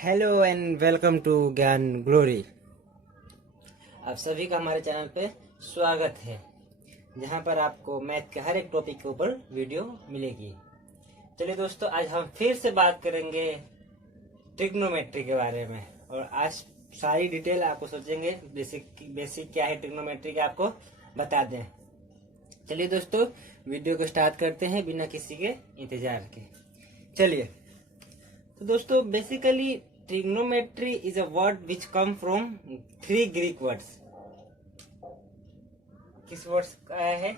Hello and welcome to ज्ञान glory. आप सभी का हमारे चैनल पे स्वागत है, जहां पर आपको मैथ के हर एक टॉपिक के ऊपर वीडियो मिलेगी। चलिए दोस्तों, आज हम फिर से बात करेंगे ट्रिग्नोमेट्री के बारे में। और आज सारी डिटेल आपको सोचेंगे बेसिक क्या है ट्रिग्नोमेट्री के, आपको बता दें। चलिए दोस्तों, वीडियो को स्टार्ट करते हैं बिना किसी के इंतजार के। चलिए तो दोस्तों, basically trigonometry is a word which come from three Greek words. किस वर्ड्स का आया है?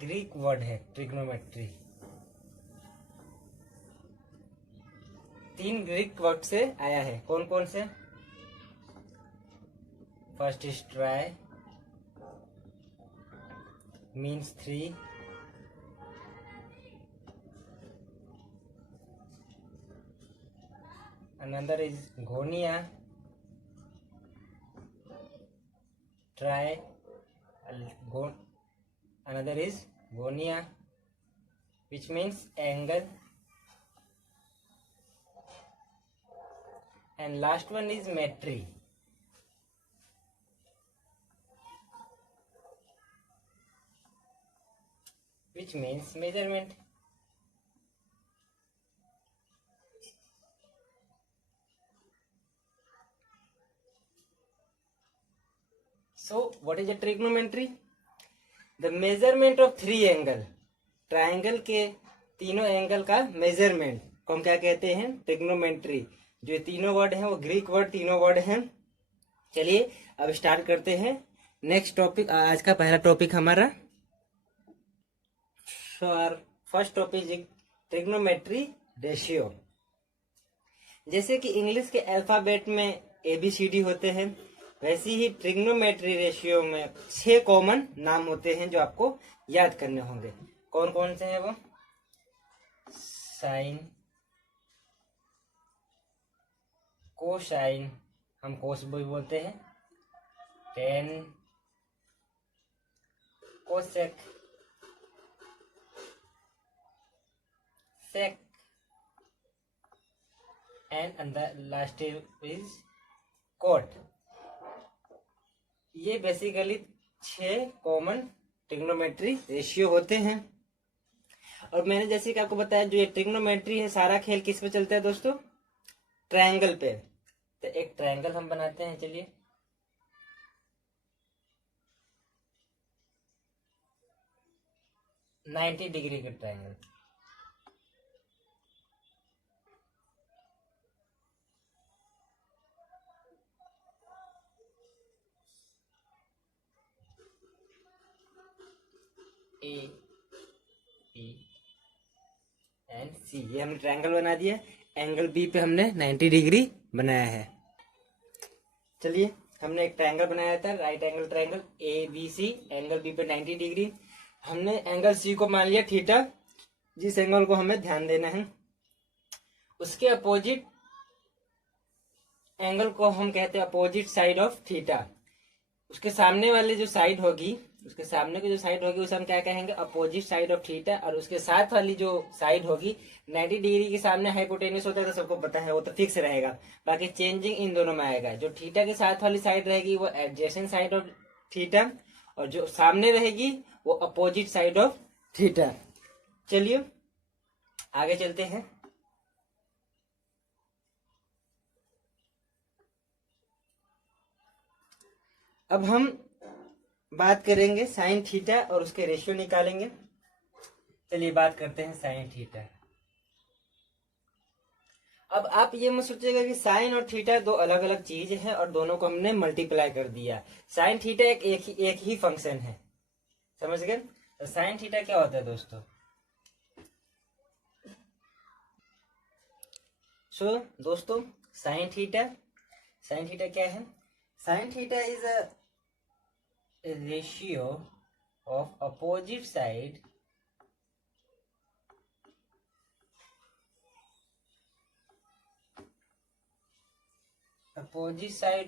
ग्रीक वर्ड है ट्रिग्नोमेट्री। तीन ग्रीक वर्ड से आया है। कौन कौन से? First is try, means three. Another is gonia, try. Another is gonia, which means angle, and last one is metry, which means measurement. So what is a trigonometry? The measurement of three angle. Triangle के तीनों angle का measurement को हम क्या कहते हैं? Trigonometry. जो तीनों वर्ड हैं वो ग्रीक वर्ड तीनों वर्ड हैं। चलिए अब स्टार्ट करते हैं नेक्स्ट टॉपिक। आज का पहला टॉपिक हमारा फर्स्ट टॉपिक ट्रिग्नोमेट्री रेशियो। जैसे कि इंग्लिश के अल्फाबेट में ABCD होते हैं, वैसे ही ट्रिग्नोमेट्री रेशियो में 6 कॉमन नाम होते हैं जो आपको याद करने होंगे। कौन कौन से हैं वो? साइन, कोसाइन, हम कोस भी बोलते हैं, tan, cosec, sec, and last is cot. ये बेसिकली 6 कॉमन ट्रिग्नोमेट्री रेशियो होते हैं। और मैंने जैसे कि आपको बताया, जो ये ट्रिग्नोमेट्री है सारा खेल किस पे चलता है दोस्तों? ट्रायंगल पे। तो एक ट्रायंगल हम बनाते हैं। चलिए, नाइन्टी डिग्री के triangle. A, B and C, ये हमने ट्रायंगल बना दिया। एंगल B पे हमने 90 डिग्री बनाया है। चलिए, हमने एक ट्रायंगल बनाया था, right angle triangle ABC। Angle B पे 90 डिग्री। हमने एंगल C को मान लिया थीटा, जिस एंगल को हमें ध्यान देना है। उसके अपोजिट एंगल को हम कहते हैं अपोजिट साइड ऑफ थीटा। उसके सामने वाले जो साइड होगी, उसके सामने की जो साइड होगी उसे हम क्या कहेंगे? Opposite side of theta. और उसके साथ वाली जो साइड होगी, 90 डिग्री के सामने हाइपोटेन्यूस होता है तो सबको पता है, वो तो फिक्स रहेगा। बाकी चेंजिंग इन दोनों में आएगा। जो थीटा के साथ वाली साइड रहेगी वो एडजेसेंट साइड ऑफ थीटा, और जो सामने रहेगी वो अपोजिट साइड ऑफ थीटा। चलिए आगे चलते हैं। अब हम बात करेंगे साइन थीटा और उसके रेशियो निकालेंगे। चलिए बात करते हैं साइन थीटा। अब आप ये मत सोचिएगा कि साइन और थीटा दो अलग अलग चीज है और दोनों को हमने मल्टीप्लाई कर दिया। साइन थीटा एक ही फंक्शन है, समझ गए? तो साइन थीटा क्या होता है दोस्तों? दोस्तों, साइन थीटा क्या है? Sine theta is a ratio of opposite side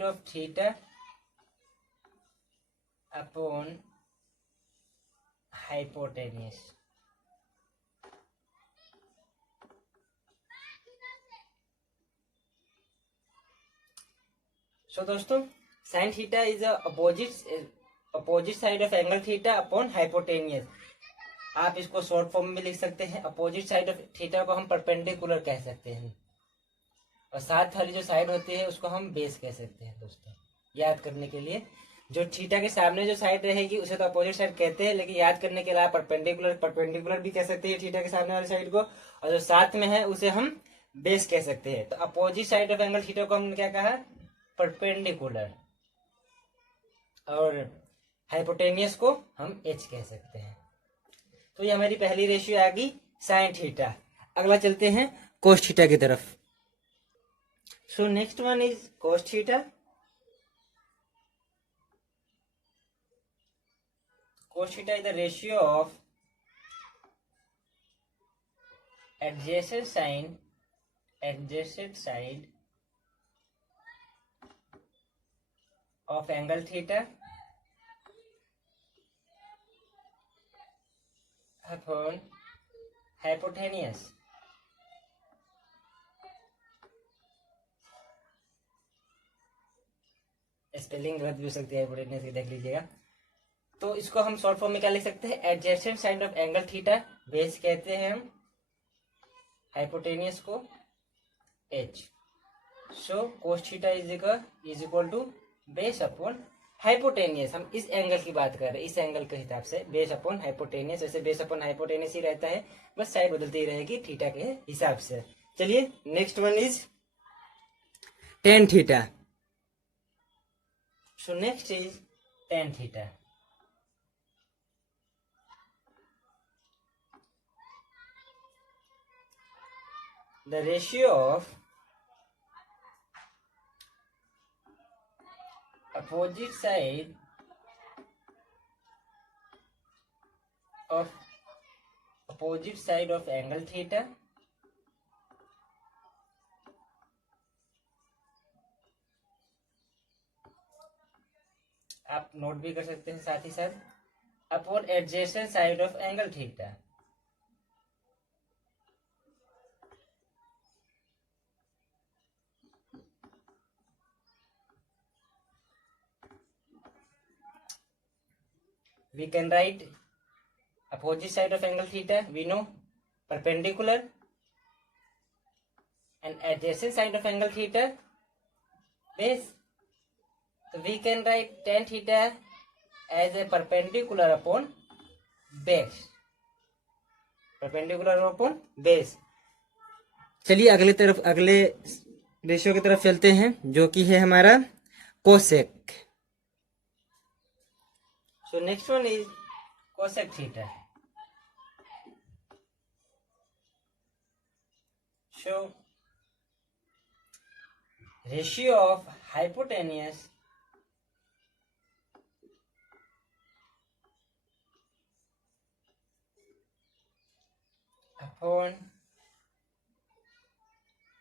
of theta upon hypotenuse। सो दोस्तों, sine theta is opposite side of angle theta upon hypotenuse. आप इसको शॉर्ट फॉर्म में लिख सकते हैं। अपोजिट साइड ऑफ थीटा को हम परपेंडिकुलर कह सकते हैं, और साथ वाली जो साइड होती है उसको हम बेस कह सकते हैं। दोस्तों, याद करने के लिए, जो थीटा के सामने जो साइड रहेगी उसे तो अपोजिट साइड कहते हैं, लेकिन याद करने के लिए आप परपेंडिकुलर भी कह सकते हैं थीटा के सामने वाली साइड को, और जो साथ में है उसे हम बेस कह सकते हैं। तो opposite side of angle theta को हमने क्या कहा? परपेंडिकुलर। और हाइपोटेनियस को हम एच कह सकते हैं। तो ये हमारी पहली रेशियो आ गई साइन थीटा। अगला चलते हैं कोस थीटा की तरफ। So next one is cos theta. Cos theta is the ratio of adjacent side of angle theta upon hypotenuse। Spelling गलत भी हो सकती है हाइपोटेनियस की, देख लीजिएगा। तो इसको हम शॉर्ट फॉर्म में क्या लिख सकते हैं? Adjacent side of angle theta, base कहते हैं हम हाइपोटेनियस को H. So cos theta is equal to base upon hypotenuse. हम इस एंगल की बात कर रहे हैं, इस एंगल के हिसाब से बेस अपॉन हाइपोटेनियस। वैसे बेस अपॉन हाइपोटेनियस ही रहता है, बस साइड बदलती रहेगी थीटा के हिसाब से। चलिए next one is tan theta. So next is tan theta. The ratio of opposite side of angle theta आप नोट भी कर सकते हैं साथ ही साथ, upon adjacent side of angle theta. We can write opposite side of angle theta, we know perpendicular, and adjacent side of angle theta base. So we can write tan theta as a perpendicular upon base, perpendicular upon base। चलिए अगले ratio की तरफ चलते हैं, जो कि है हमारा cosec. So next one is cosec theta. So ratio of hypotenuse upon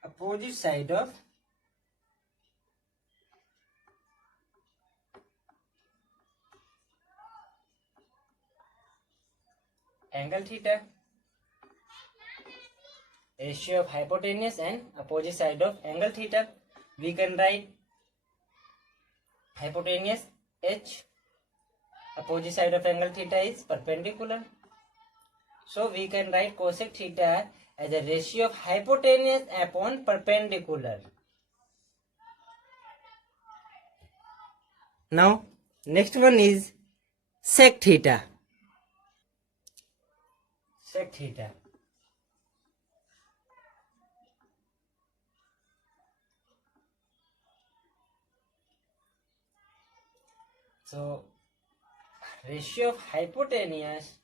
opposite side of angle theta, ratio of hypotenuse and opposite side of angle theta. We can write hypotenuse h, opposite side of angle theta is perpendicular. So we can write cosec theta as a ratio of hypotenuse upon perpendicular. Now next one is sec theta. Sec theta. So ratio of hypotenuse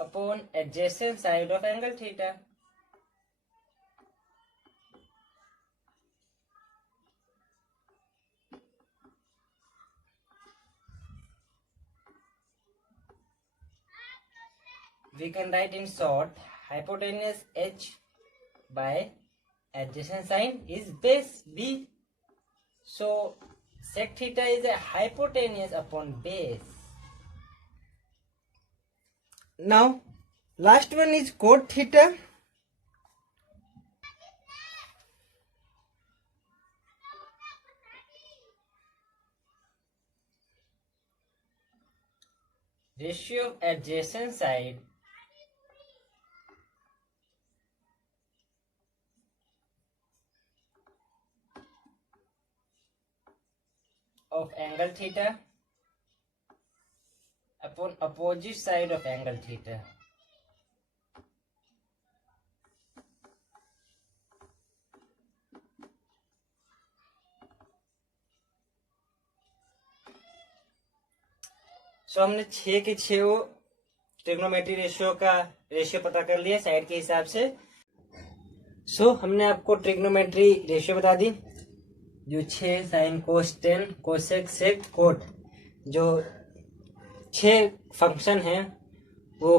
upon adjacent side of angle theta. We can write in short, hypotenuse h by adjacent side is base b. So sec theta is a hypotenuse upon base. Now last one is cot theta. Ratio of adjacent side of angle theta upon opposite side of angle theta. सो हमने 6 के 6 trigonometry ratio का ratio पता कर लिया side के हिसाब से. सो हमने आपको ट्रिग्नोमेट्री रेशियो बता दी, जो 6 sine cos tan cosec sec cot, जो 6 फंक्शन हैं वो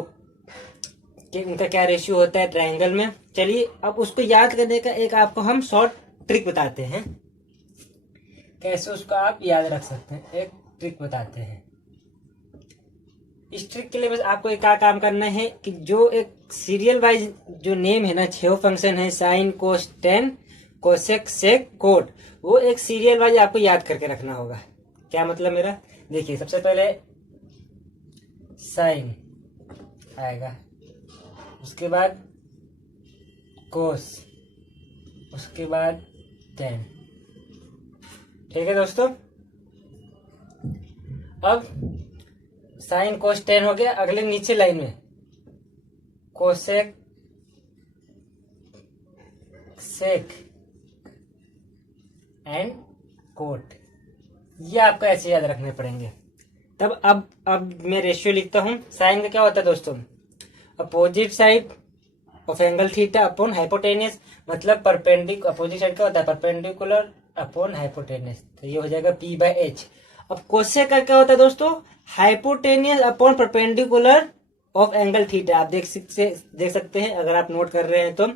उनका क्या रेशियो होता है ट्रायंगल में. चलिए अब उसको याद करने का एक आपको हम शॉर्ट ट्रिक बताते हैं, कैसे उसको आप याद रख सकते हैं. एक ट्रिक बताते हैं. इस ट्रिक के लिए बस आपको एक क्या काम करना है कि जो एक सीरियल वाइज जो नेम है ना, 6 फंक्शन है sine cos tan cosec sec cot, वो एक सीरियल वाइज आपको याद करके रखना होगा. क्या मतलब मेरा, देखिए सबसे पहले साइन आएगा, उसके बाद कोस, उसके बाद टेन. ठीक है दोस्तों. अब साइन कोस टेन हो गया. अगले नीचे लाइन में कोसेक सेक एंड कोट, ये आपको ऐसे याद रखने पड़ेंगे. तब अब मैं रेशियो लिखता हूं. साइन का क्या होता है दोस्तों, opposite side of angle theta upon hypotenuse, मतलब परपेंडिकुलर. अपोजिट साइड का होता है परपेंडिकुलर अपॉन हाइपोटेनियस, तो ये हो जाएगा P/H. अब कोसेक का क्या होता है दोस्तों, hypotenuse upon perpendicular of angle theta. आप देख सकते हैं अगर आप नोट कर रहे हैं तो.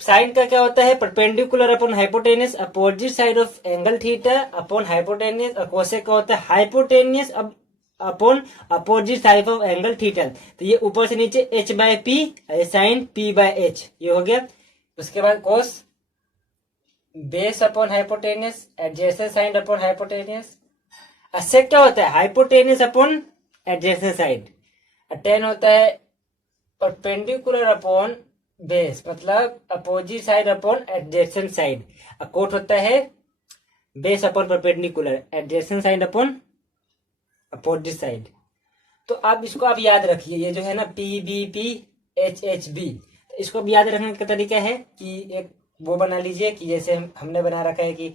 साइन का क्या होता है, perpendicular upon hypotenuse opposite side of angle theta upon hypotenuse. और कोसेक का होता है hypotenuse upon opposite side of angle theta. तो ये ऊपर से नीचे H/P, साइन P/H, ये हो गया. उसके बाद cos base upon hypotenuse adjacent side upon hypotenuse. Sec क्या होता है, hypotenuse upon adjacent side. Tan होता है परपेंडिकुलर अपॉन बेस, मतलब opposite side upon adjacent side. Cot होता है base upon perpendicular adjacent side upon opposite side. तो आप इसको आप याद रखिए, ये जो है ना PBP HHB, इसको अब याद रखने का तरीका है कि एक वो बना लीजिए कि जैसे हमने बना रखा है कि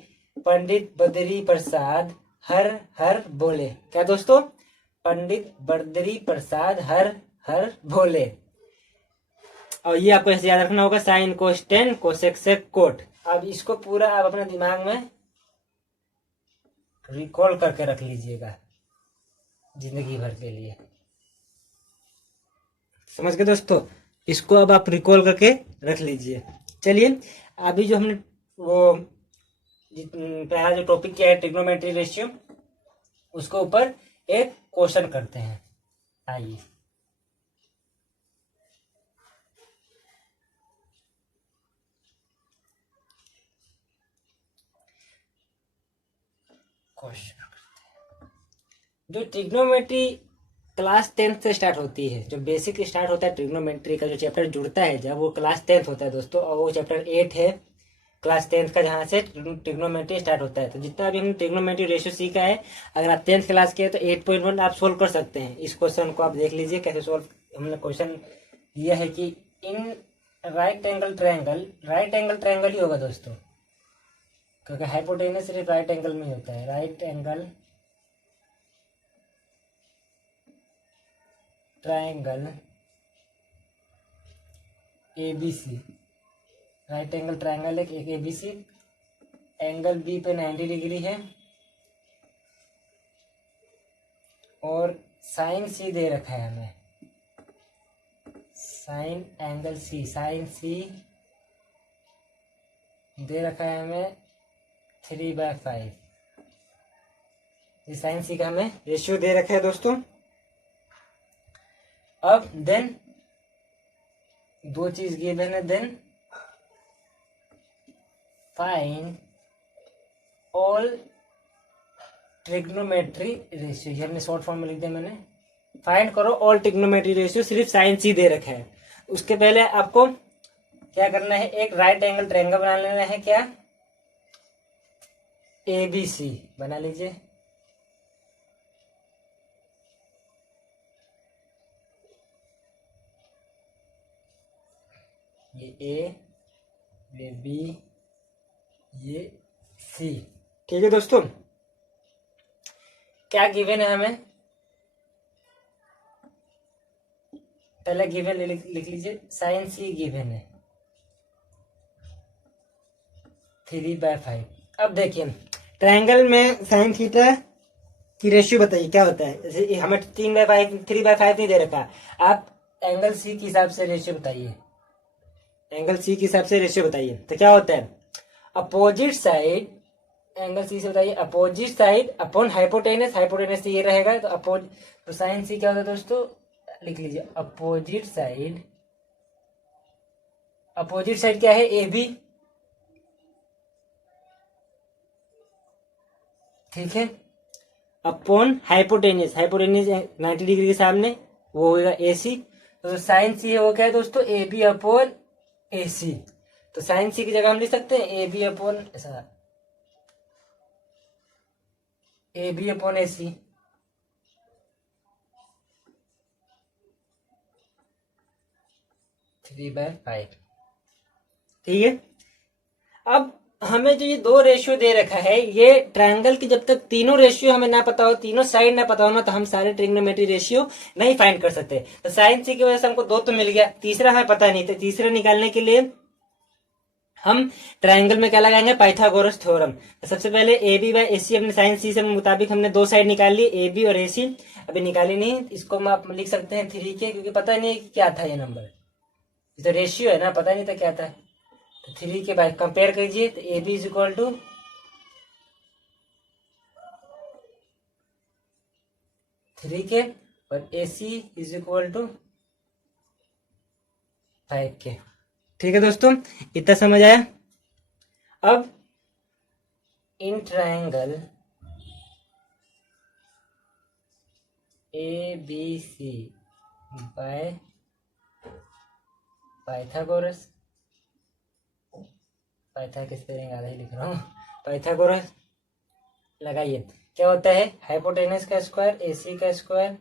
पंडित बद्री प्रसाद हर हर बोले. क्या दोस्तों, पंडित बद्री प्रसाद हर हर बोले. और ये आपको ऐसे याद रखना होगा, sine cos tan cosec sec cot. अब इसको पूरा आप अपने दिमाग में रिकॉल करके रख लीजिएगा जिंदगी भर के लिए. समझ गए दोस्तों, इसको अब आप रिकॉल करके रख लीजिए. चलिए अभी जो हमने वो पहला जो टॉपिक किया है ट्रिग्नोमेट्री रेशियो, उसको ऊपर एक क्वेश्चन करते हैं. आइए क्वेश्चन करते हैं. जो ट्रिग्नोमेट्री क्लास 10th से स्टार्ट होती है, जो बेसिक स्टार्ट होता है ट्रिग्नोमेट्री का जो चैप्टर जुड़ता है जब, वो क्लास 10th होता है दोस्तों. और वो चैप्टर 8 है क्लास 10th का, जहाँ से ट्रिग्नोमेट्री स्टार्ट होता है. तो जितना भी हमने ट्रिग्नोमेट्री रेशियो सीखा है, अगर आप 10th क्लास के हैं तो 8.1 आप सोल्व कर सकते हैं. इस क्वेश्चन को आप देख लीजिए कैसे सोल्व. हमने क्वेश्चन दिया है कि in right angle triangle, right angle triangle ही होगा दोस्तों, क्योंकि हाइपोटेनस सिर्फ राइट एंगल में ही होता है. Right angle triangle ABC, right angle triangle एक ABC, एंगल B पे 90 डिग्री है और साइन C दे रखा है हमें. Sine angle C, sine C दे रखा है हमें 3/5. ये साइन C का हमें रेशियो दे रखा है दोस्तों. अब देन दो चीज गिवन है, then find all trigonometry ratio, ये हमने शॉर्ट फॉर्म में लिख दिया मैंने। फाइंड करो ऑल ट्रिग्नोमेट्री रेशियो, सिर्फ साइन सी दे रखा है। उसके पहले आपको क्या करना है, एक राइट एंगल ट्रायंगल बना लेना है। क्या, ABC बना लीजिए। ये A, ये B, ये C। ठीक है दोस्तों, क्या गिवन है हमें, पहले गिवन लिख लीजिए, साइन सी गिवन है 3/5। अब देखिए ट्रायंगल में साइन थीटा की रेशियो बताइए क्या होता है। जैसे हमें 3/5 नहीं दे रखा, आप एंगल सी के हिसाब से रेशियो बताइए, एंगल सी के हिसाब से रेशियो बताइए। तो क्या होता है, अपोजिट साइड, एंगल सी से बताइए, opposite side upon hypotenuse, hypotenuse ये रहेगा तो तो साइन सी क्या होता है दोस्तों, लिख लीजिए अपोजिट साइड, अपोजिट साइड क्या है, ए बी। ठीक है, अपॉन हाइपोटेनस, हाइपोटेनस 90 डिग्री के सामने, वो होगा ए सी। तो साइन सी है वो क्या है दोस्तों, ए बी अपॉन ए सी। तो साइन सी की जगह हम लिख सकते हैं ए बी अपॉन, ऐसा ए बी अपॉन ए सी। 3/5। ठीक है, अब हमें जो ये दो रेशियो दे रखा है, ये ट्रायंगल की जब तक तीनों रेशियो हमें ना पता हो, तीनों साइड ना पता हो ना, तो हम सारे ट्रिग्नोमेट्री रेशियो नहीं फाइंड कर सकते। तो साइन सी की वजह से हमको दो तो मिल गया, तीसरा हमें पता नहीं, तो तीसरा निकालने के लिए हम ट्रायंगल में क्या लगाएंगे, पाइथागोरस थ्योरम। तो सबसे पहले ए बी बाई ए सी, अपने साइन सी से मुताबिक हमने दो साइड निकाल ली, ए बी और ए सी। अभी निकाली नहीं, इसको हम आप लिख सकते हैं 3 के, क्योंकि पता नहीं क्या था ये नंबर, तो रेशियो है ना, पता नहीं था क्या था। तो 3 के बाद कंपेयर कीजिए, तो A B is equal to 3 के और A C is equal to 5 के। ठीक है दोस्तों, इतना समझ आया। अब in triangle A B C by Pythagoras, पाइथा की स्पेलिंग आधा ही लिख रहा हूँ, पाइथागोरस लगाइए। क्या होता है, हाइपोटेनस का स्क्वायर, ए सी का स्क्वायर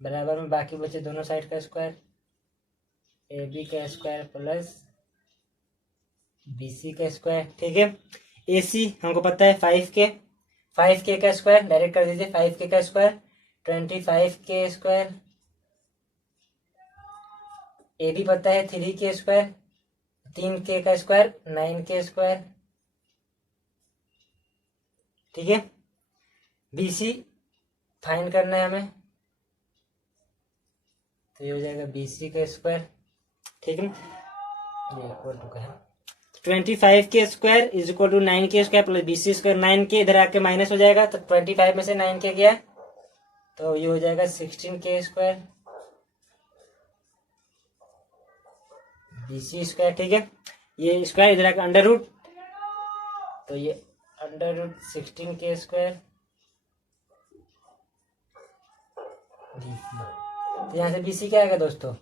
बराबर में बाकी बचे दोनों साइड का स्क्वायर, ए बी का स्क्वायर प्लस बी सी का स्क्वायर। ठीक है, ए सी हमको पता है 5 के का स्क्वायर डायरेक्ट कर दीजिए, 5 के का स्क्वायर 25 के स्क्वायर, ए बी पता है 3 के स्क्वायर, 3 के का स्क्वायर 9 के स्क्वायर। ठीक है, बी सी फाइंड करना है हमें, तो ये हो जाएगा बी सी का स्क्वायर। ठीक है, ये इक्वल टू का है 25 के स्क्वायर इज इक्वल टू 9 के square plus B C square, 9 के इधर आके माइनस हो जाएगा, तो 25 में से 9 के गया तो ये हो जाएगा 16 के स्क्वायर बी सी स्क्वायर। ठीक है, ये स्क्वायर इधर आके अंडर रूट, तो ये अंडर रूट 16 के स्क्वायर बी सी। तो यहाँ से बी सी क्या आएगा दोस्तों,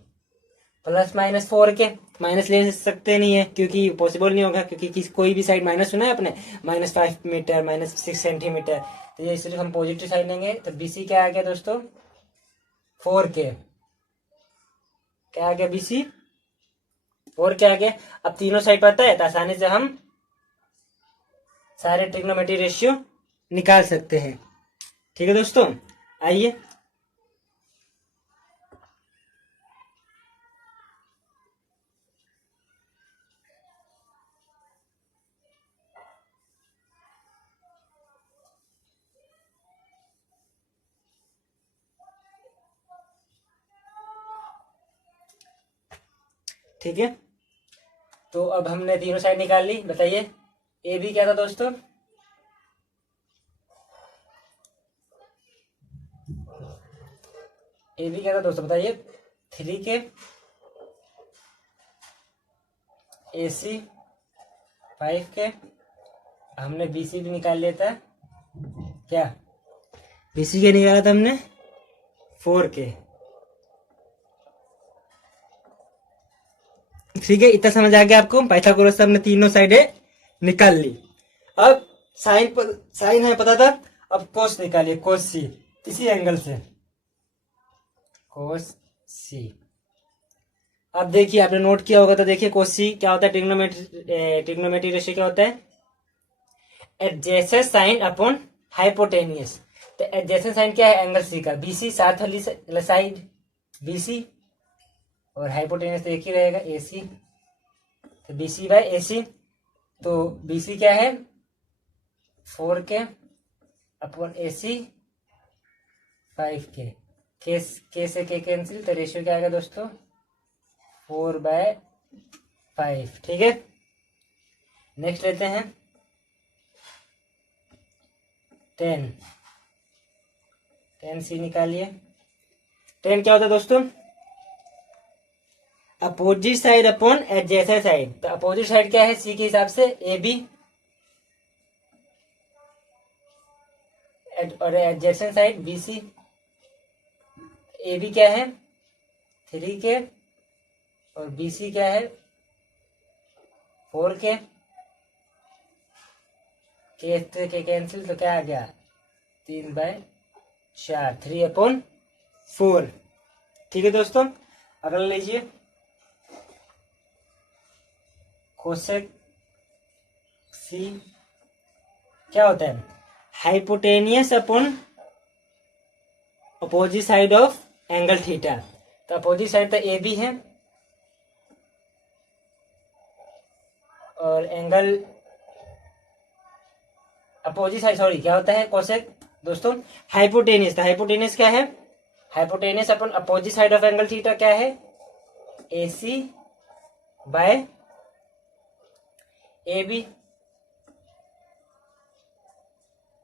प्लस माइनस 4 के, माइनस ले सकते नहीं है क्योंकि पॉसिबल नहीं होगा, क्योंकि कोई भी साइड माइनस होना है अपने, -5 मीटर -6 सेंटीमीटर, तो ये सिर्फ हम पॉजिटिव साइड लेंगे। तो बी सी क्या आ गया दोस्तों, 4 के, क्या आ गया बी सी 4 के आ गया। अब तीनों साइड पता है तो आसानी से हम सारे ट्रिग्नोमेट्री रेशियो निकाल सकते हैं। ठीक है दोस्तों, आइए ठीक है, तो अब हमने तीनों साइड निकाल ली। बताइए ए बी क्या था दोस्तों, ए बी क्या था दोस्तों, बताइए 3 के AC 5K, हमने BC भी निकाल लिया था, क्या BC के निकाला था हमने 4K। ठीक है, इतना समझ आ गया आपको। पाइथागोरस से हमने तीनों साइडें निकाल ली। अब साइन है पता था, अब कोस निकालिए, कोस सी, इसी एंगल से कोस सी। अब देखिए, आपने नोट किया होगा तो देखिए, कोस सी क्या होता है, ट्रिग्नोमेट्री रेशियो क्या होता है, एडजेसेंट साइन अपॉन हाइपोटेनियस। तो एडजेसेंट साइन क्या है, एंगल सी का, BC साथ वाली साइड BC, और हाइपोटेनियस तो एक ही रहेगा AC, तो BC बाय AC। तो BC क्या है 4K upon AC 5K, K से K कैंसिल, तो रेशियो क्या आएगा दोस्तों 4/5। ठीक है, नेक्स्ट लेते हैं 10C निकालिए। 10 क्या होता है दोस्तों, opposite side upon adjacent side. तो अपोजिट साइड क्या है C के हिसाब से AB, और एडजेसेंट साइड BC। AB क्या है 3K और BC क्या है 4K, K कैंसिल, तो क्या आ गया 3/4, 3/4। ठीक है दोस्तों, अगला लीजिए कोसेक C क्या होता है, hypotenuse upon opposite side of angle theta. तो अपोजिट साइड तो AB है, और एंगल अपोजिट साइड, सॉरी क्या होता है कोसेक दोस्तों, हाइपोटेनियस। तो हाइपोटेनियस क्या है, hypotenuse upon opposite side of angle theta क्या है AC बाय AB।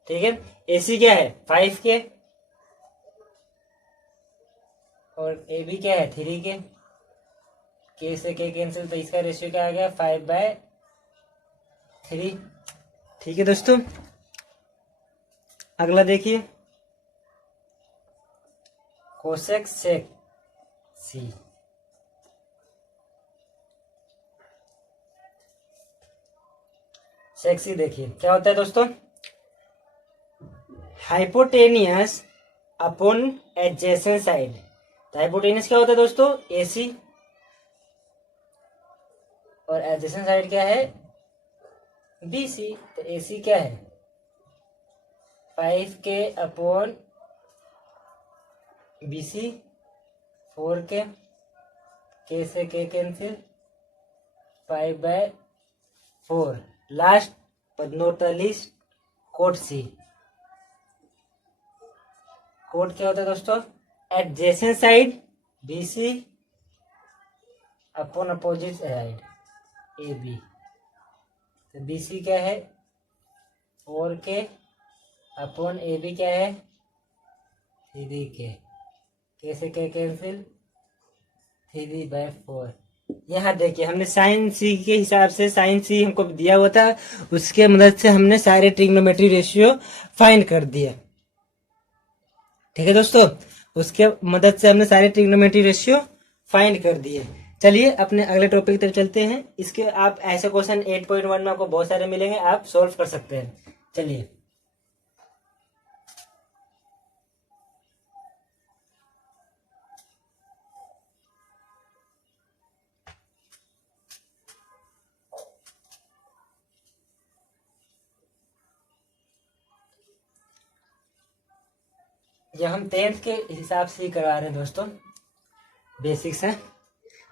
ठीक है, AC क्या है 5K और AB क्या है 3K, K से K कैंसिल, तो इसका रेशियो क्या आ गया 5/3। ठीक है दोस्तों, अगला देखिए कोसेक सेक C। सेक C देखिए क्या होता है दोस्तों, हाइपोटेनियस अपॉन एडजेसेंट साइड। तो हाइपोटेनियस क्या होता है दोस्तों AC, और एडजेसेंट साइड क्या है BC। तो AC क्या है 5K upon BC 4K, K से K cancel 5/4। Last but not the least, code C। Code क्या होता है दोस्तों, adjacent side BC upon opposite side AB। तो BC क्या है 4K अपॉन AB क्या है 3K, K से K कैंसिल 3/4। यहाँ देखिए, हमने साइन C के हिसाब से, साइन C हमको दिया हुआ था, उसके मदद से हमने सारे ट्रिग्नोमेट्री रेशियो फाइंड कर दिए। ठीक है दोस्तों, उसके मदद से हमने सारे ट्रिग्नोमेट्री रेशियो फाइंड कर दिए। चलिए अपने अगले टॉपिक की तरफ चलते हैं। इसके आप ऐसे क्वेश्चन 8.1 में आपको बहुत सारे मिलेंगे, आप सॉल्व कर सकते हैं। चलिए ये हम 10th के हिसाब से ही करवा रहे हैं दोस्तों, बेसिक्स है।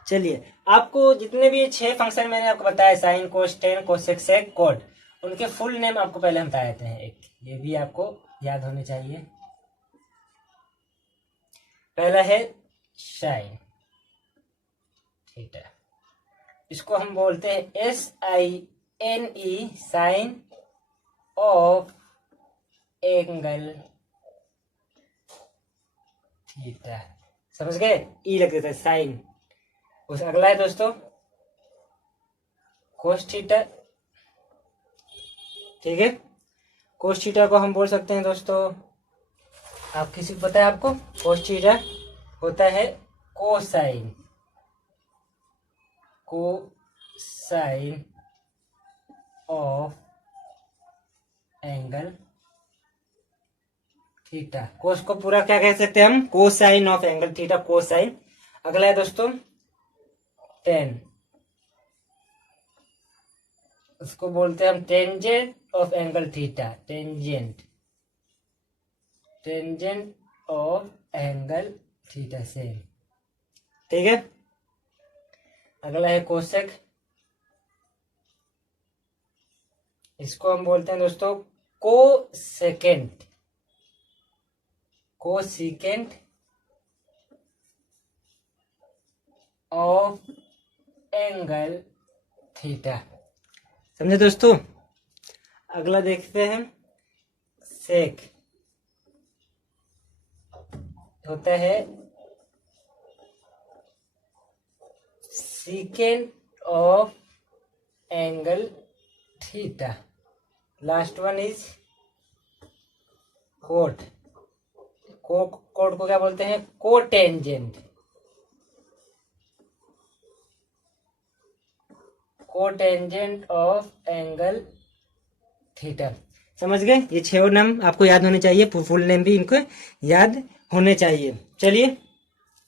चलिए, आपको जितने भी 6 फंक्शन मैंने आपको बताया, sine cos tan cosec sec cot, उनके फुल नेम आपको पहले हम बता देते हैं। एक ये भी आपको याद होने चाहिए। पहला है साइन थीटा, इसको हम बोलते हैं SINE, sine of angle theta. समझ गए, ई लग देता है साइन। उस अगला है दोस्तों कोस थीटा, ठीक है। कोस थीटा को हम बोल सकते हैं दोस्तों, आप किसी को पता है आपको, कोस थीटा होता है cosine, cosine of angle theta. Cos को पूरा क्या कह सकते हैं हम, cosine of angle theta, cosine. अगला है दोस्तों टेन, उसको बोलते हैं हम tangent of angle theta, tangent, tangent of angle theta, same, ठीक है। अगला है कोसेक, इसको हम बोलते हैं दोस्तों cosecant, cosecant of angle theta, समझे दोस्तों। अगला देखते हैं सेक, होता है secant of angle theta. Last one is cot, cot को क्या बोलते हैं, cotangent, cotangent of angle theta. समझ गए, ये 6 नाम आपको याद होने चाहिए, फुल नेम भी इनको याद होने चाहिए। चलिए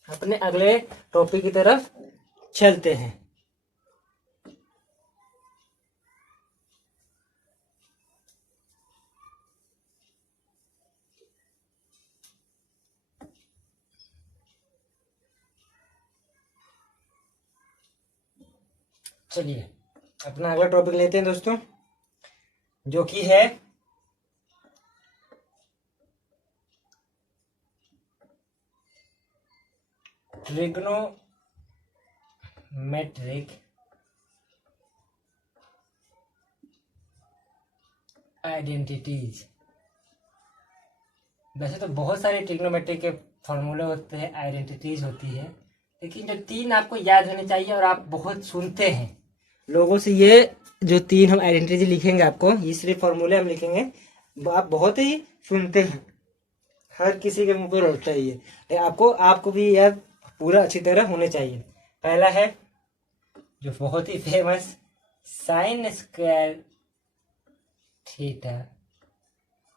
अपने अगले टॉपिक की तरफ चलते हैं। चलिए अपना अगला टॉपिक लेते हैं दोस्तों, जो कि है ट्रिग्नोमेट्रिक आइडेंटिटीज। वैसे तो बहुत सारे ट्रिग्नोमेट्रिक के फॉर्मूले होते हैं, आइडेंटिटीज होती है, लेकिन जो 3 आपको याद होने चाहिए और आप बहुत सुनते हैं लोगों से, ये जो 3 हम आइडेंटिटी लिखेंगे आपको, ये सिर्फ फॉर्मूले हम लिखेंगे, आप बहुत ही सुनते हैं, हर किसी के मुंह पर होता है ये, आपको भी याद पूरा अच्छी तरह होने चाहिए। पहला है जो बहुत ही famous, sine square theta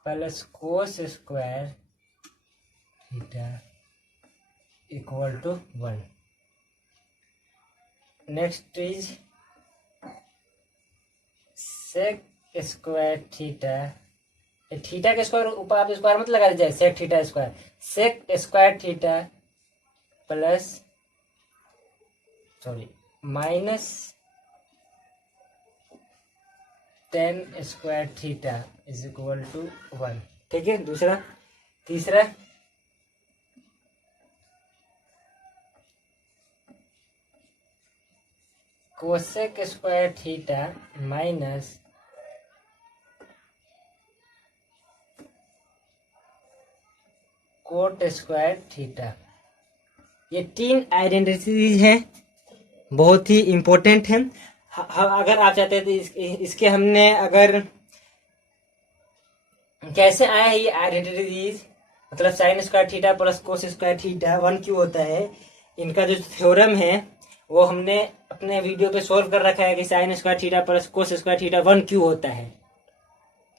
plus cos square theta equal to 1। Next is sec square theta, theta के स्क्वायर ऊपर आप स्क्वायर मत लगा दीजिए, sec theta square, sec square theta plus minus tan square theta is equal to 1, ठीक है। दूसरा, तीसरा cosec square theta minus cot square theta. ये 3 आइडेंटिटीज हैं, बहुत ही इंपॉर्टेंट हैं। अगर आप चाहते हैं तो इसके हमने अगर कैसे आया है ये आइडेंटिटीज, मतलब sign square theta plus cos square theta 1 क्यों होता है, इनका जो थ्योरम है वो हमने अपने वीडियो पे सोल्व कर रखा है कि sign square theta plus cos square theta 1 क्यों होता है,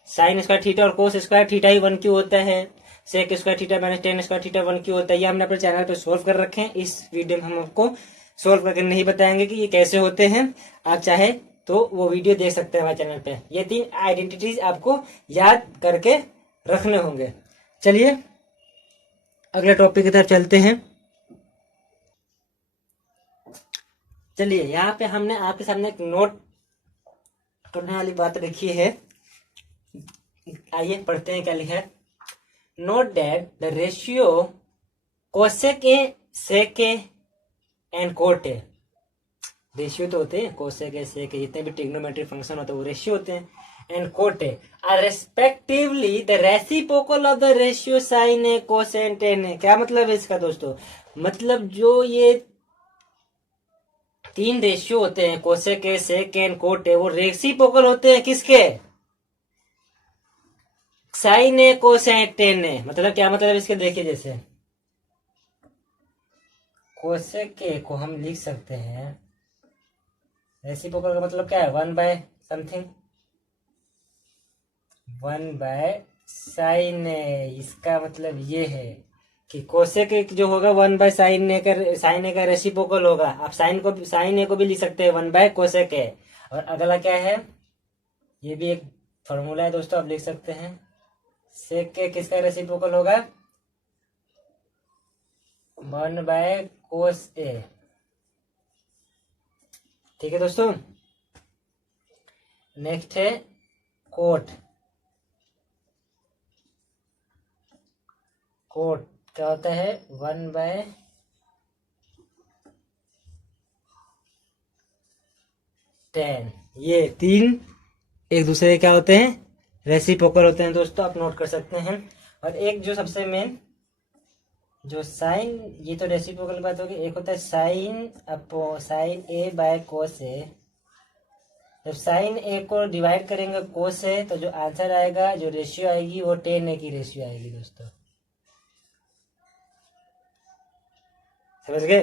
साइन स्क्वायर थीटा और कोस स्क्वायर थीटा ही 1 क्यों होता है, sec square theta minus tan square theta 1 क्यों होता है, ये हमने अपने चैनल पे सोल्व कर रखे हैं। इस वीडियो में हम आपको सोल्व करके नहीं बताएंगे कि ये कैसे होते हैं, आप चाहे तो वो वीडियो देख सकते हैं हमारे चैनल पे। ये 3 आइडेंटिटीज आपको याद करके रखने होंगे। चलिए अगले टॉपिक की तरफ चलते हैं। चलिए यहाँ पे हमने आपके सामने एक नोट करने वाली बात लिखी है, आइए पढ़ते हैं क्या लिखा है। Note that the ratio cosec A, sec A and cot A, ratio तो होते हैं कोसेक ए, सेक ए, जितने भी ट्रिग्नोमेट्रिक फंक्शन होते हैं वो रेशियो होते हैं, and cot A are respectively the reciprocal of the ratio sine A, cos and tan A. क्या मतलब है इसका दोस्तों, मतलब जो ये तीन रेशियो होते हैं, कोसेक है, सेक है, कोट है, वो रेसिप्रोकल होते हैं किसके? साइन है, कोसाइन, टेन है। मतलब क्या मतलब इसके, देखिए जैसे कोसेक के को हम लिख सकते हैं, रेसिप्रोकल का मतलब क्या है? 1/समथिंग, 1/साइन है। इसका मतलब ये है कि कोसेक एक जो होगा 1/साइन ए का, साइन ए का रेसिप्रोकल होगा। आप साइन ए को भी लिख सकते हैं 1/कोसेक है। और अगला क्या है, ये भी एक फॉर्मूला है दोस्तों, आप लिख सकते हैं, सेक के किसका रेसिप्रोकल होगा? 1/कोस ए। ठीक है दोस्तों। नेक्स्ट है कोट। कोट क्या होता है? 1/10। ये तीन एक दूसरे के क्या होते हैं? रेसिप्रोकल होते हैं दोस्तों, आप नोट कर सकते हैं। और एक जो सबसे मेन जो साइन, ये तो रेसिप्रोकल बात होगी, एक होता है साइन ए बाय कोस ए। जब साइन ए को डिवाइड करेंगे कोस से, तो जो आंसर आएगा, जो रेशियो आएगी, वो 10 ए की रेशियो आएगी दोस्तों। समझ गए?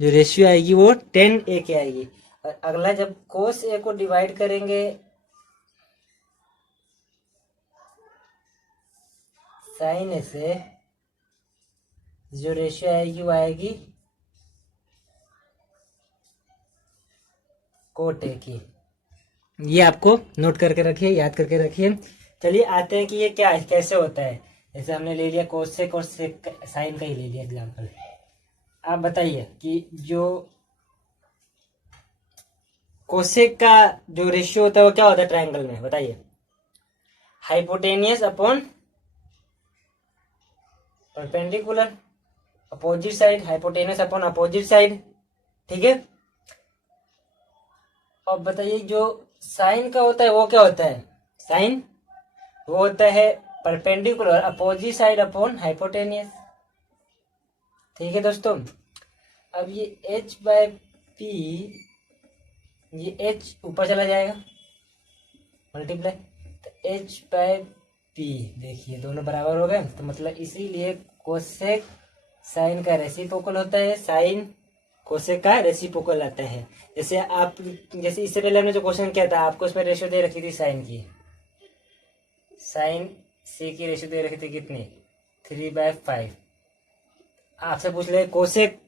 जो रेशियो आएगी वो 10 ए की आएगी। और अगला, जब कोस ए को डिवाइड करेंगे साइन ए से, जो रेशियो आएगी वो आएगी कोट ए की। ये आपको नोट करके रखिए, याद करके रखिए। चलिए आते हैं कि ये क्या है, कैसे होता है। जैसे हमने ले लिया कोसेक और सेक, साइन का ही ले लिया एग्जांपल। आप बताइए कि जो कोसेक का जो रेशियो होता है वो क्या होता है ट्रायंगल में? बताइए। Hypotenuse upon perpendicular, opposite side, hypotenuse upon opposite side. ठीक है। अब बताइए जो साइन का होता है वो क्या होता है? साइन वो होता है perpendicular, opposite side upon hypotenuse. ठीक है दोस्तों। अब ये h/p, ये h ऊपर चला जाएगा, मल्टीप्लाई, तो h/p, देखिए दोनों बराबर हो गए। तो मतलब इसीलिए कोसेक साइन का रेसिप्रोकल होता है, साइन कोसेक का रेसिप्रोकल आता है। जैसे इससे पहले हमने जो क्वेश्चन किया था, आपको उसमें रेशियो दे रखी थी साइन की, साइन सी की रेशियो दे रखी थी कितनी? 3/5। आपसे पूछ ले कोसेक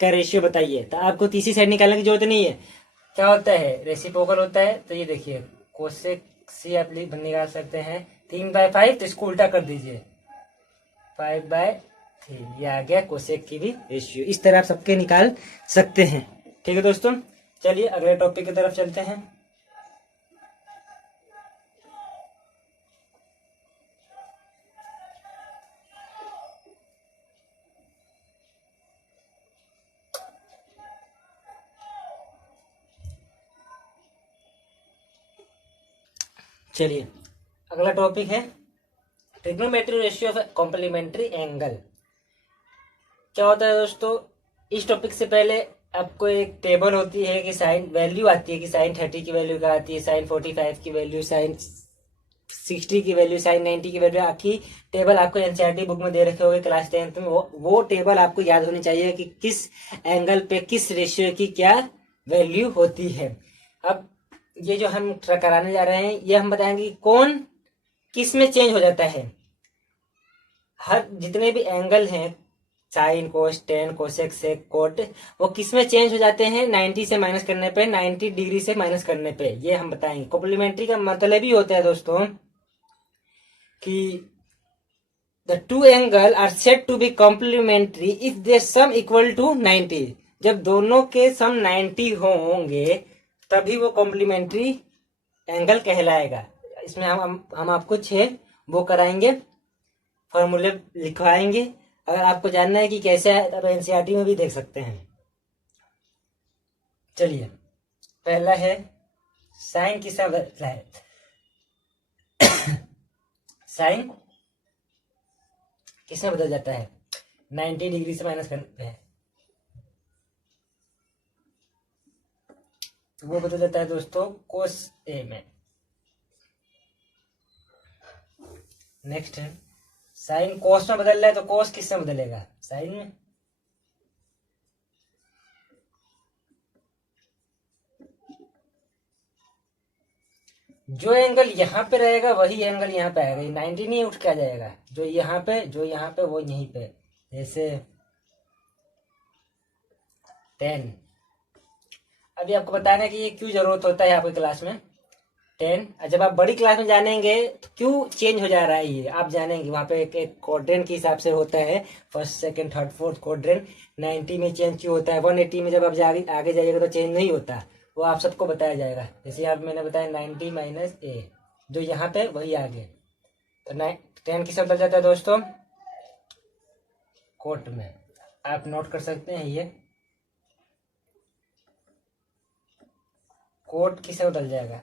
का रेशियो बताइए, तो आपको तीसरी साइड निकालने की जरूरत नहीं है। क्या होता है? रेसिप्रोकल होता है। तो ये देखिए कोसेक सी आप निकाल सकते हैं 3/5, तो इसको उल्टा कर दीजिए 5/3। ये आ गया कोसेक की भी रेशियो। इस तरह आप सबके निकाल सकते हैं। ठीक है दोस्तों। चलिए अगले टॉपिक की तरफ चलते हैं। चलिए अगला टॉपिक है trigonometry ratio of complementary angle. क्या होता है दोस्तों? इस टॉपिक से पहले आपको एक टेबल होती है कि साइन वैल्यू आती है कि साइन 30 की वैल्यू क्या आती है, साइन 45 की वैल्यू, साइन 60 की वैल्यू, साइन 90 की वैल्यू। आखिर टेबल आपको एनसीईआरटी बुक में दे रखे होंगे क्लास 10th में। वो टेबल आपको याद होनी चाहिए कि किस एंगल पे किस रेशियो की क्या वैल्यू होती है। अब ये जो हम कराने जा रहे हैं, ये हम बताएंगे कौन किस में चेंज हो जाता है। हर जितने भी एंगल हैं, sign, cos, tan, cosec, sec, cot, वो किस में चेंज हो जाते हैं? 90 से माइनस करने पे, 90 डिग्री से माइनस करने पे। ये हम बताएंगे। कॉम्प्लीमेंट्री का मतलब ही होता है दोस्तों कि the two angle are said to be complementary if their sum equal to 90। जब दोनों के सम 90 होंगे तभी वो कॉम्प्लीमेंट्री एंगल कहलाएगा। इसमें हम आपको 6 वो कराएंगे, फॉर्मूले लिखवाएंगे। अगर आपको जानना है कि कैसे है, तब एनसीईआरटी में भी देख सकते हैं। चलिए पहला है साइन किसका बदलता है? साइन किसमें बदल जाता है? 90 डिग्री से माइनस करने पे। तो वो बदल जाता है दोस्तों कोस ए में। नेक्स्ट है साइन कोस में बदल रहा है, तो कोस किससे बदलेगा? साइन में। जो एंगल यहाँ पे रहेगा वही एंगल यहाँ पे आएगा, 90 नहीं उठ के आ जाएगा। जो यहाँ पे वो यहीं पे, जैसे 10। अभी आपको बताना है कि ये क्यों जरूरत होता है आपकी क्लास में 10। जब आप बड़ी क्लास में जानेंगे तो क्यों चेंज हो जा रहा है ये आप जानेंगे। वहाँ पे एक क्वाड्रेंट के हिसाब से होता है, first second third fourth quadrant. 90 में चेंज क्यों होता है, 180 में जब आप आगे जाइएगा तो चेंज नहीं होता, वो आप सबको बताया जाएगा। जैसे आप मैंने बताया 90 माइनस ए, जो यहाँ पे वही आगे। तो 10 किस बदल जाता है दोस्तों? कोट में। आप नोट कर सकते हैं ये कोट किसे बदल जाएगा?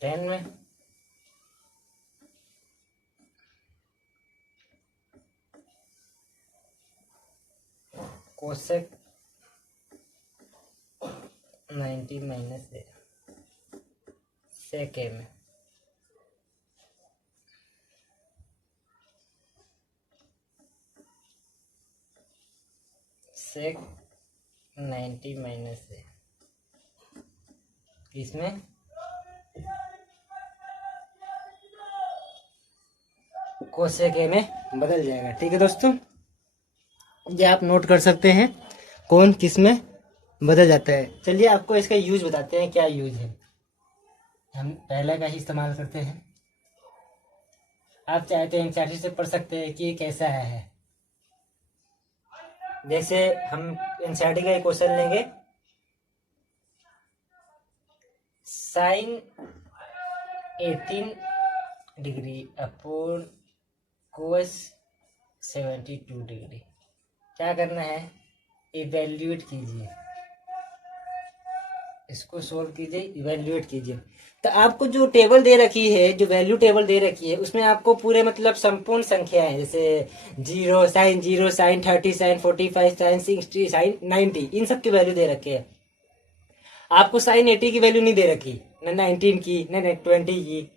10 में। कोसेक 90 माइनस ए सेक ए में। सेक 90 माइनस ए इसमें कोसेक ए में बदल जाएगा। ठीक है दोस्तों, ये आप नोट कर सकते हैं कौन किस में बदल जाता है। चलिए आपको इसका यूज बताते हैं, क्या यूज है। हम पहले का ही इस्तेमाल करते हैं। आप चाहते हैं एनसीईआरटी से पढ़ सकते हैं कि ये कैसा है। जैसे हम एनसीईआरटी का एक क्वेश्चन लेंगे, sine 18 degree upon cos 72 degree. क्या करना है? इवेल्युएट कीजिए, इसको सोल्व कीजिए, इवेल्युएट कीजिए। तो आपको जो टेबल दे रखी है, जो वैल्यू टेबल दे रखी है, उसमें आपको पूरे मतलब संपूर्ण संख्याएं, जैसे 0 sine 0 sine 30 sine 45 sine 60 sine 90, इन सब की वैल्यू दे रखी है। आपको साइन 80 की वैल्यू नहीं दे रखी, न 19 की, न 20 की।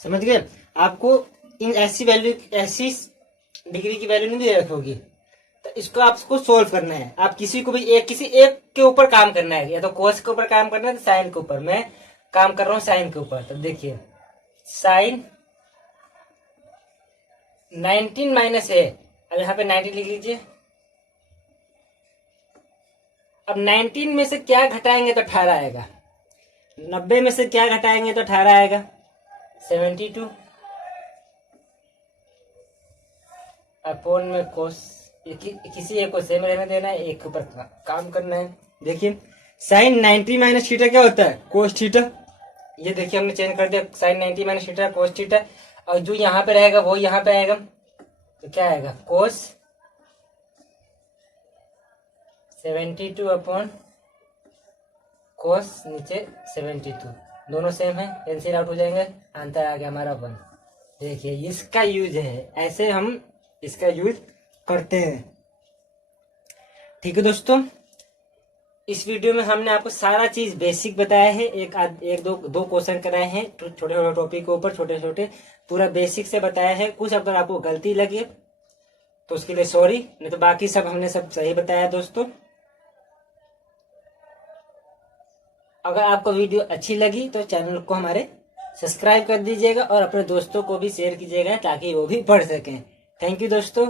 समझ गए? आपको इन ऐसी वैल्यू, ऐसी डिग्री की वैल्यू नहीं दे रखी होगी। तो इसको आपको सोल्व करना है। आप किसी को भी किसी एक के ऊपर काम करना है, या तो कोस के ऊपर काम करना है, तो साइन के ऊपर। मैं काम कर रहा हूं साइन के ऊपर। तो देखिए साइन 19 माइनस ए, अब यहाँ पे 90 लिख लीजिए। अब 19 में से क्या घटाएंगे तो 18 आएगा। 90 में से क्या घटाएंगे तो 18 आएगा, 72 अपॉन में कोस। किसी एक को सेम रहने देना है, एक के ऊपर काम करना है। देखिए साइन 90 माइनस थीटा क्या होता है? Cos theta. ये देखिए हमने चेंज कर दिया, sine 90 minus theta cos theta. और जो यहाँ पे रहेगा वो यहाँ पे आएगा, तो क्या आएगा? कोस 72 अपॉन कोस नीचे 72, दोनों सेम है, कैंसिल आउट हो जाएंगे, आंसर आ गया हमारा 1। देखिए इसका यूज है, ऐसे हम इसका यूज करते हैं। ठीक है दोस्तों, इस वीडियो में हमने आपको सारा चीज बेसिक बताया है। एक दो क्वेश्चन कराए हैं छोटे छोटे टॉपिक के ऊपर, छोटे छोटे पूरा बेसिक से बताया है। कुछ अगर आपको गलती लगी तो उसके लिए सॉरी, नहीं तो बाकी सब हमने सब सही बताया दोस्तों। अगर आपको वीडियो अच्छी लगी तो चैनल को हमारे सब्सक्राइब कर दीजिएगा और अपने दोस्तों को भी शेयर कीजिएगा ताकि वो भी पढ़ सकें। थैंक यू दोस्तों।